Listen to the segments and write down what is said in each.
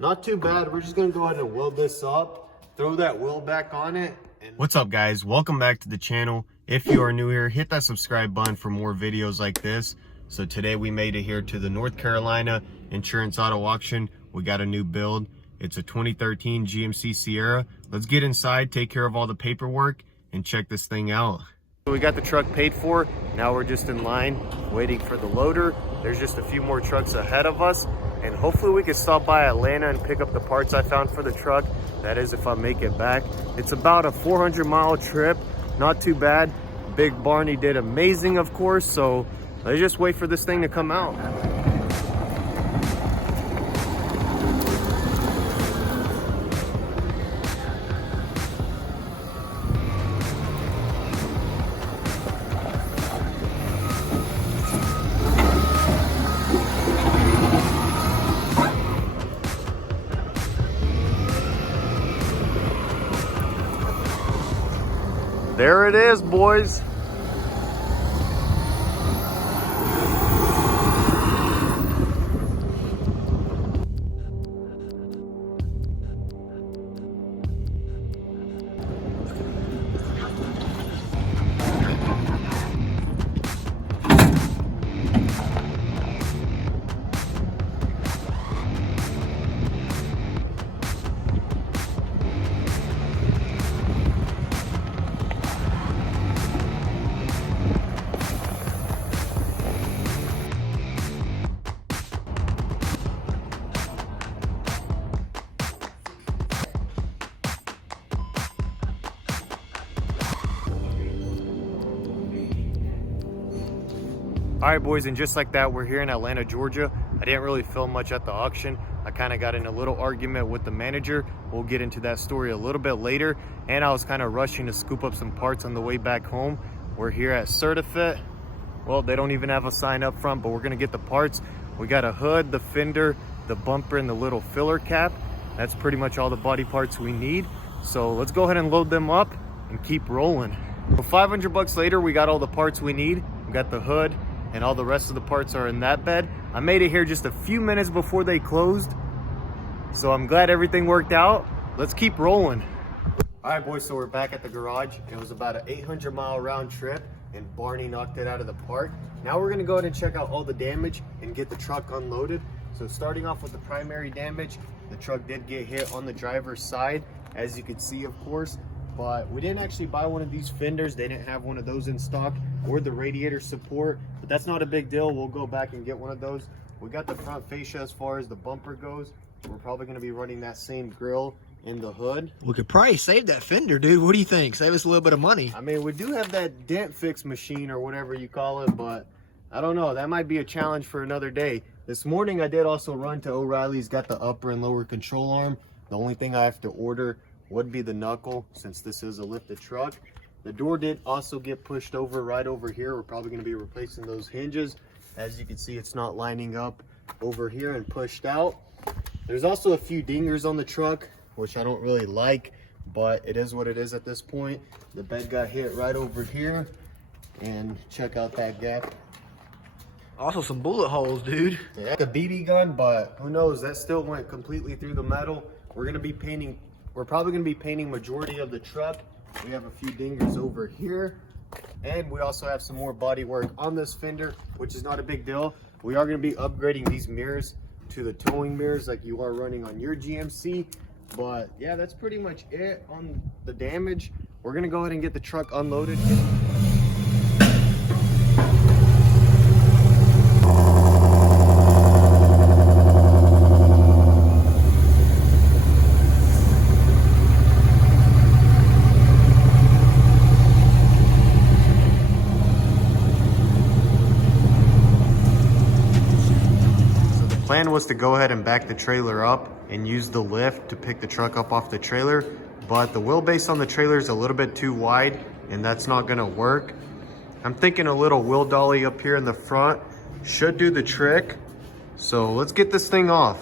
Not too bad. We're just gonna go ahead and weld this up, throw that wheel back on it. What's up, guys? Welcome back to the channel. If you are new here, hit that subscribe button for more videos like this. So today we made it here to the North Carolina Insurance Auto Auction. We got a new build. It's a 2013 GMC Sierra. Let's get inside, take care of all the paperwork, and check this thing out. So we got the truck paid for. Now we're just in line waiting for the loader. There's just a few more trucks ahead of us, and hopefully we can stop by Atlanta and pick up the parts I found for the truck. That is if I make it back. It's about a 400-mile trip, not too bad. Big Barney did amazing, of course, so let's just wait for this thing to come out. There it is, boys. All right, boys, and just like that, we're here in Atlanta, Georgia. I didn't really film much at the auction. I kind of got in a little argument with the manager. We'll get into that story a little bit later. And I was kind of rushing to scoop up some parts on the way back home. We're here at Certifit. Well, they don't even have a sign up front, but we're gonna get the parts. We got a hood, the fender, the bumper, and the little filler cap. That's pretty much all the body parts we need. So let's go ahead and load them up and keep rolling. So 500 bucks later, we got all the parts we need. We got the hood, and all the rest of the parts are in that bed. I made it here just a few minutes before they closed, so I'm glad everything worked out. Let's keep rolling. All right, boys, so we're back at the garage. It was about an 800-mile round trip, and Barney knocked it out of the park. Now we're gonna go ahead and check out all the damage and get the truck unloaded. So starting off with the primary damage, the truck did get hit on the driver's side, as you can see, of course. But we didn't actually buy one of these fenders. They didn't have one of those in stock, or the radiator support, but that's not a big deal. We'll go back and get one of those. We got the front fascia as far as the bumper goes. We're probably going to be running that same grill in the hood. We could probably save that fender, dude. What do you think? Save us a little bit of money. I mean, we do have that dent fix machine or whatever you call it, but I don't know. That might be a challenge for another day. This morning I did also run to O'Reilly's, got the upper and lower control arm. The only thing I have to order would be the knuckle, since this is a lifted truck. The door did also get pushed over right over here. We're probably going to be replacing those hinges. As you can see, it's not lining up over here and pushed out. There's also a few dingers on the truck, which I don't really like, but it is what it is at this point. The bed got hit right over here, and check out that gap. Also some bullet holes, dude. Yeah, the BB gun, but who knows, that still went completely through the metal. We're probably going to be painting majority of the truck. We have a few dingers over here, and we also have some more body work on this fender, which is not a big deal. We are going to be upgrading these mirrors to the towing mirrors like you are running on your GMC. But yeah, that's pretty much it on the damage. We're going to go ahead and get the truck unloaded. Plan was to go ahead and back the trailer up and use the lift to pick the truck up off the trailer, but the wheelbase on the trailer is a little bit too wide, and that's not gonna work. I'm thinking a little wheel dolly up here in the front should do the trick. So let's get this thing off.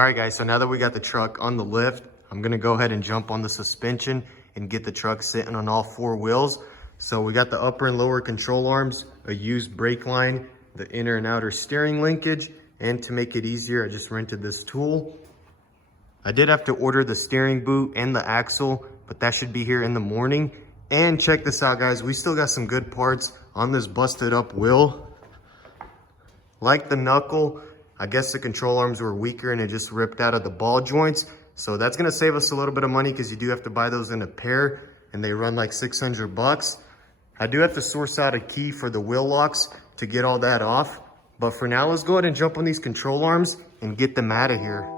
All right, guys, so now that we got the truck on the lift, I'm gonna go ahead and jump on the suspension and get the truck sitting on all 4 wheels. So we got the upper and lower control arms, a used brake line, the inner and outer steering linkage, and to make it easier, I just rented this tool. I did have to order the steering boot and the axle, but that should be here in the morning. And check this out, guys, we still got some good parts on this busted up wheel. Like the knuckle, I guess the control arms were weaker and it just ripped out of the ball joints. So that's gonna save us a little bit of money because you do have to buy those in a pair and they run like 600 bucks. I do have to source out a key for the wheel locks to get all that off. But for now, let's go ahead and jump on these control arms and get them out of here.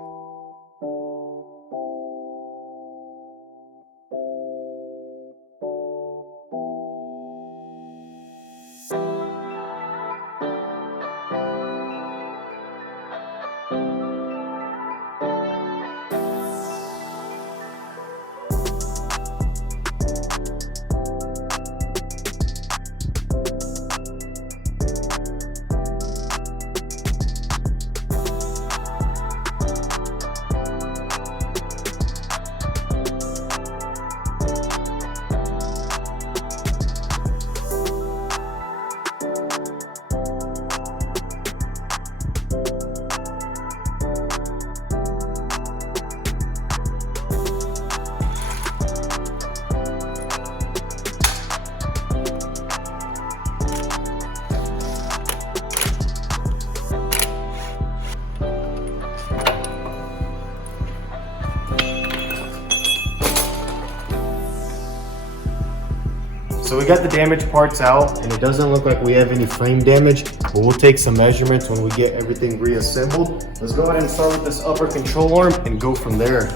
So we got the damaged parts out and it doesn't look like we have any frame damage, but we'll take some measurements when we get everything reassembled. Let's go ahead and start with this upper control arm and go from there.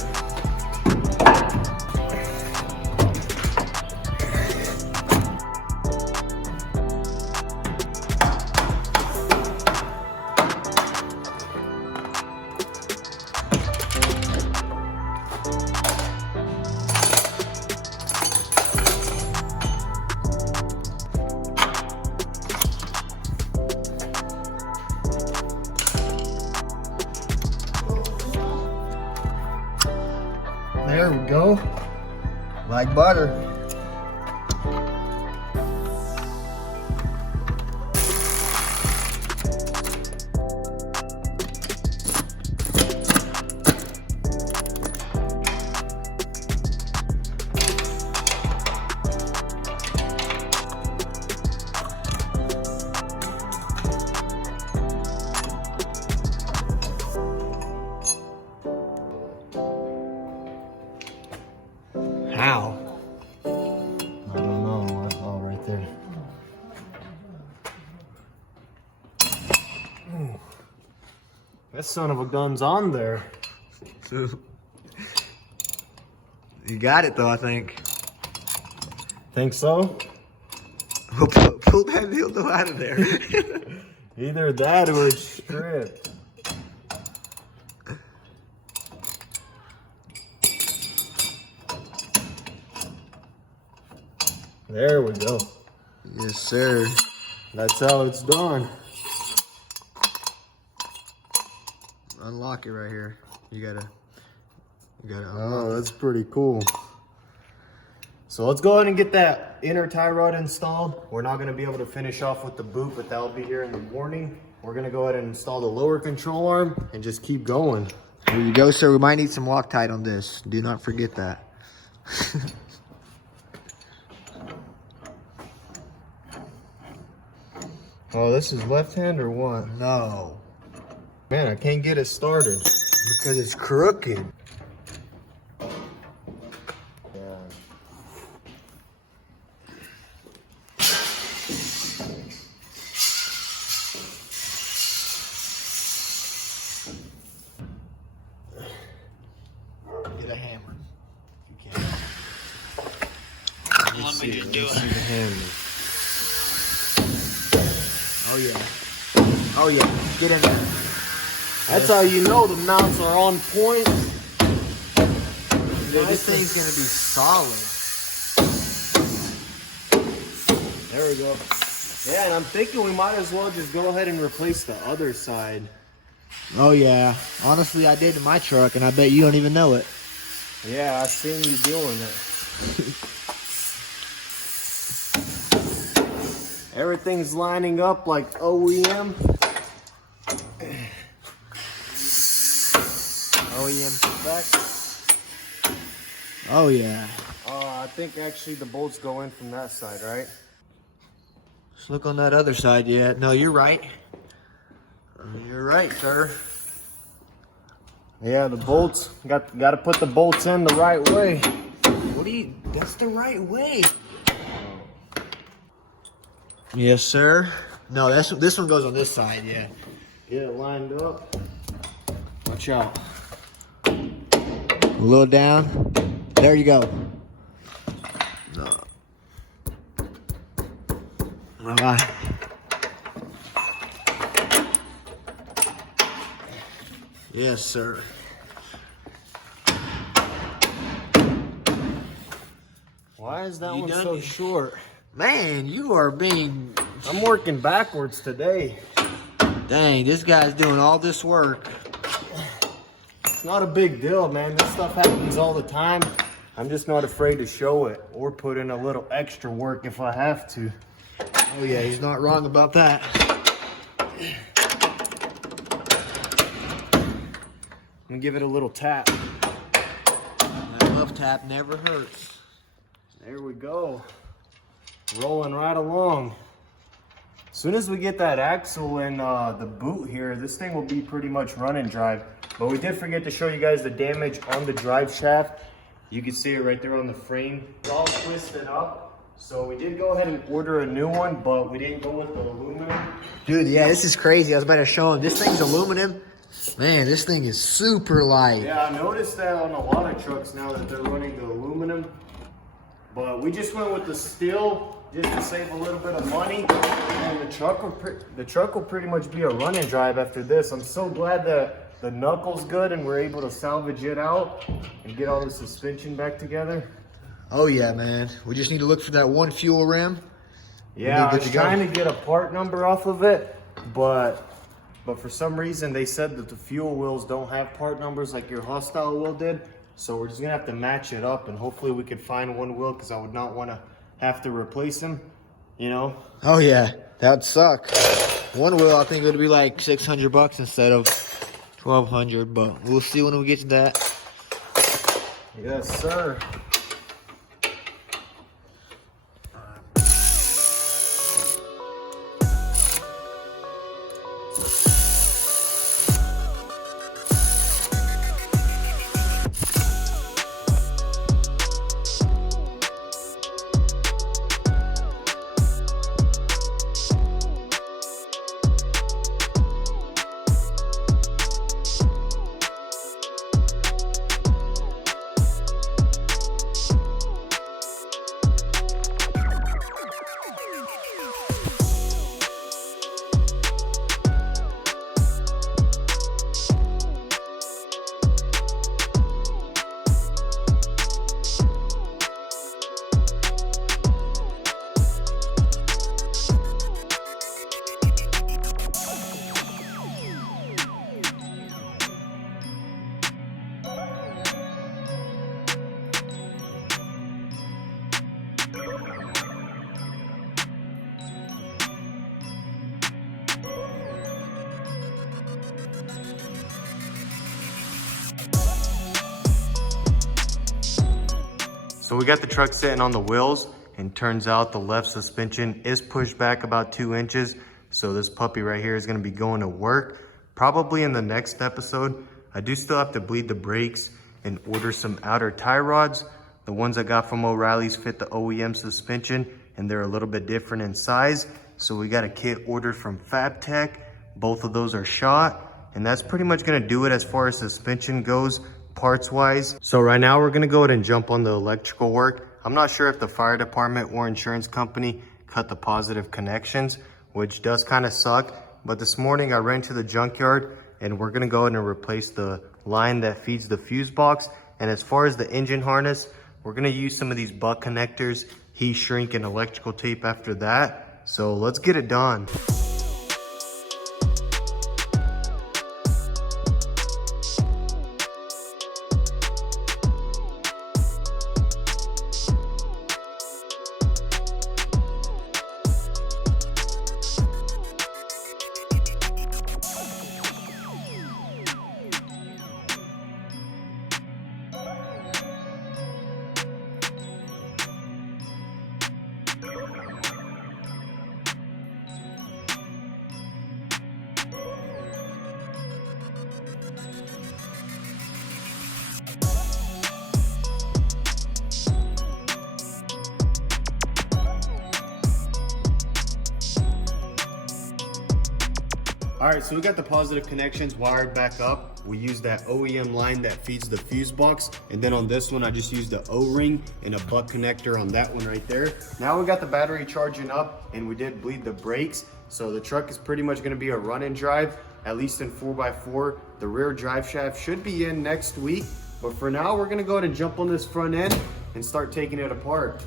There we go. Like butter. How? I don't know. Oh, right there. Ooh. That son of a gun's on there. You got it though, I think. Think so? Pull that dildo out of there. Either that or it's stripped. There we go. Yes, sir. That's how it's done. Unlock it right here. You gotta Oh, that's pretty cool. So let's go ahead and get that inner tie rod installed. We're not gonna be able to finish off with the boot, but that'll be here in the morning. We're gonna go ahead and install the lower control arm and just keep going. There you go, sir. We might need some Loctite on this. Do not forget that. Oh, this is left hand or what? No. Man, I can't get it started. Because it's crooked. Yeah. Get a hammer. If you can. Let me just do it. Oh yeah. Oh yeah. Get in there. That's how you know the mounts are on point. This thing's gonna be solid. There we go. Yeah, and I'm thinking we might as well just go ahead and replace the other side. Oh, yeah. Honestly, I did in my truck, and I bet you don't even know it. Yeah, I seen you doing it. Everything's lining up like OEM. OEM specs. Oh, yeah. I think actually the bolts go in from that side, right? Let's look on that other side, yeah. No, you're right. You're right, sir. Yeah, the bolts, got to put the bolts in the right way. That's the right way. Yes, sir. No, this one goes on this side, yeah. Get it lined up. Watch out. A little down. There you go. No. All right. Yes, sir. Why is that You one done so it? short? Man, you are being... I'm working backwards today. Dang, this guy's doing all this work. It's not a big deal, man. This stuff happens all the time. I'm just not afraid to show it or put in a little extra work if I have to. Oh yeah, he's not wrong about that. I'm gonna give it a little tap. That love tap never hurts. There we go. Rolling right along. As soon as we get that axle and the boot here, this thing will be pretty much run and drive. But we did forget to show you guys the damage on the drive shaft. You can see it right there on the frame. It's all twisted up. So we did go ahead and order a new one, but we didn't go with the aluminum. Dude, yeah, this is crazy. I was about to show him. This thing's aluminum. Man, this thing is super light. Yeah, I noticed that on a lot of trucks now that they're running the aluminum. But we just went with the steel just to save a little bit of money. And the truck will pretty much be a run and drive after this. I'm so glad that the knuckle's good and we're able to salvage it out and get all the suspension back together. Oh yeah, man. We just need to look for that one fuel rim. Yeah, I was trying to get a part number off of it, but for some reason they said that the fuel wheels don't have part numbers like your hostile wheel did. So we're just gonna have to match it up and hopefully we can find one wheel because I would not want to have to replace them, you know? Oh yeah, that'd suck. One wheel, I think it would be like $600 instead of $1,200, but we'll see when we get to that. Yes, sir. So we got the truck sitting on the wheels, and turns out the left suspension is pushed back about 2 inches. So this puppy right here is gonna be going to work probably in the next episode. I do still have to bleed the brakes and order some outer tie rods. The ones I got from O'Reilly's fit the OEM suspension and they're a little bit different in size. So we got a kit ordered from FabTech. Both of those are shot, and that's pretty much gonna do it as far as suspension goes, parts wise. So right now we're gonna go ahead and jump on the electrical work. I'm not sure if the fire department or insurance company cut the positive connections, which does kind of suck. But this morning I ran to the junkyard and we're gonna go ahead and replace the line that feeds the fuse box. And as far as the engine harness, we're gonna use some of these butt connectors, heat shrink, and electrical tape after that. So let's get it done. All right, so we got the positive connections wired back up. We used that OEM line that feeds the fuse box. And then on this one, I just used the O-ring and a butt connector on that one right there. Now we got the battery charging up and we did bleed the brakes. So the truck is pretty much gonna be a run and drive, at least in 4x4. The rear drive shaft should be in next week. But for now, we're gonna go ahead and jump on this front end and start taking it apart.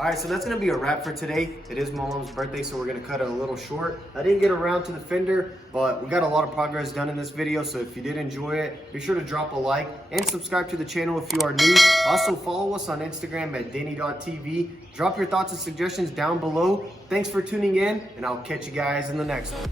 All right, so that's gonna be a wrap for today. It is my mom's birthday, so we're gonna cut it a little short. I didn't get around to the fender, but we got a lot of progress done in this video, so if you did enjoy it, be sure to drop a like and subscribe to the channel if you are new. Also follow us on Instagram at DannyTV. Drop your thoughts and suggestions down below. Thanks for tuning in, and I'll catch you guys in the next one.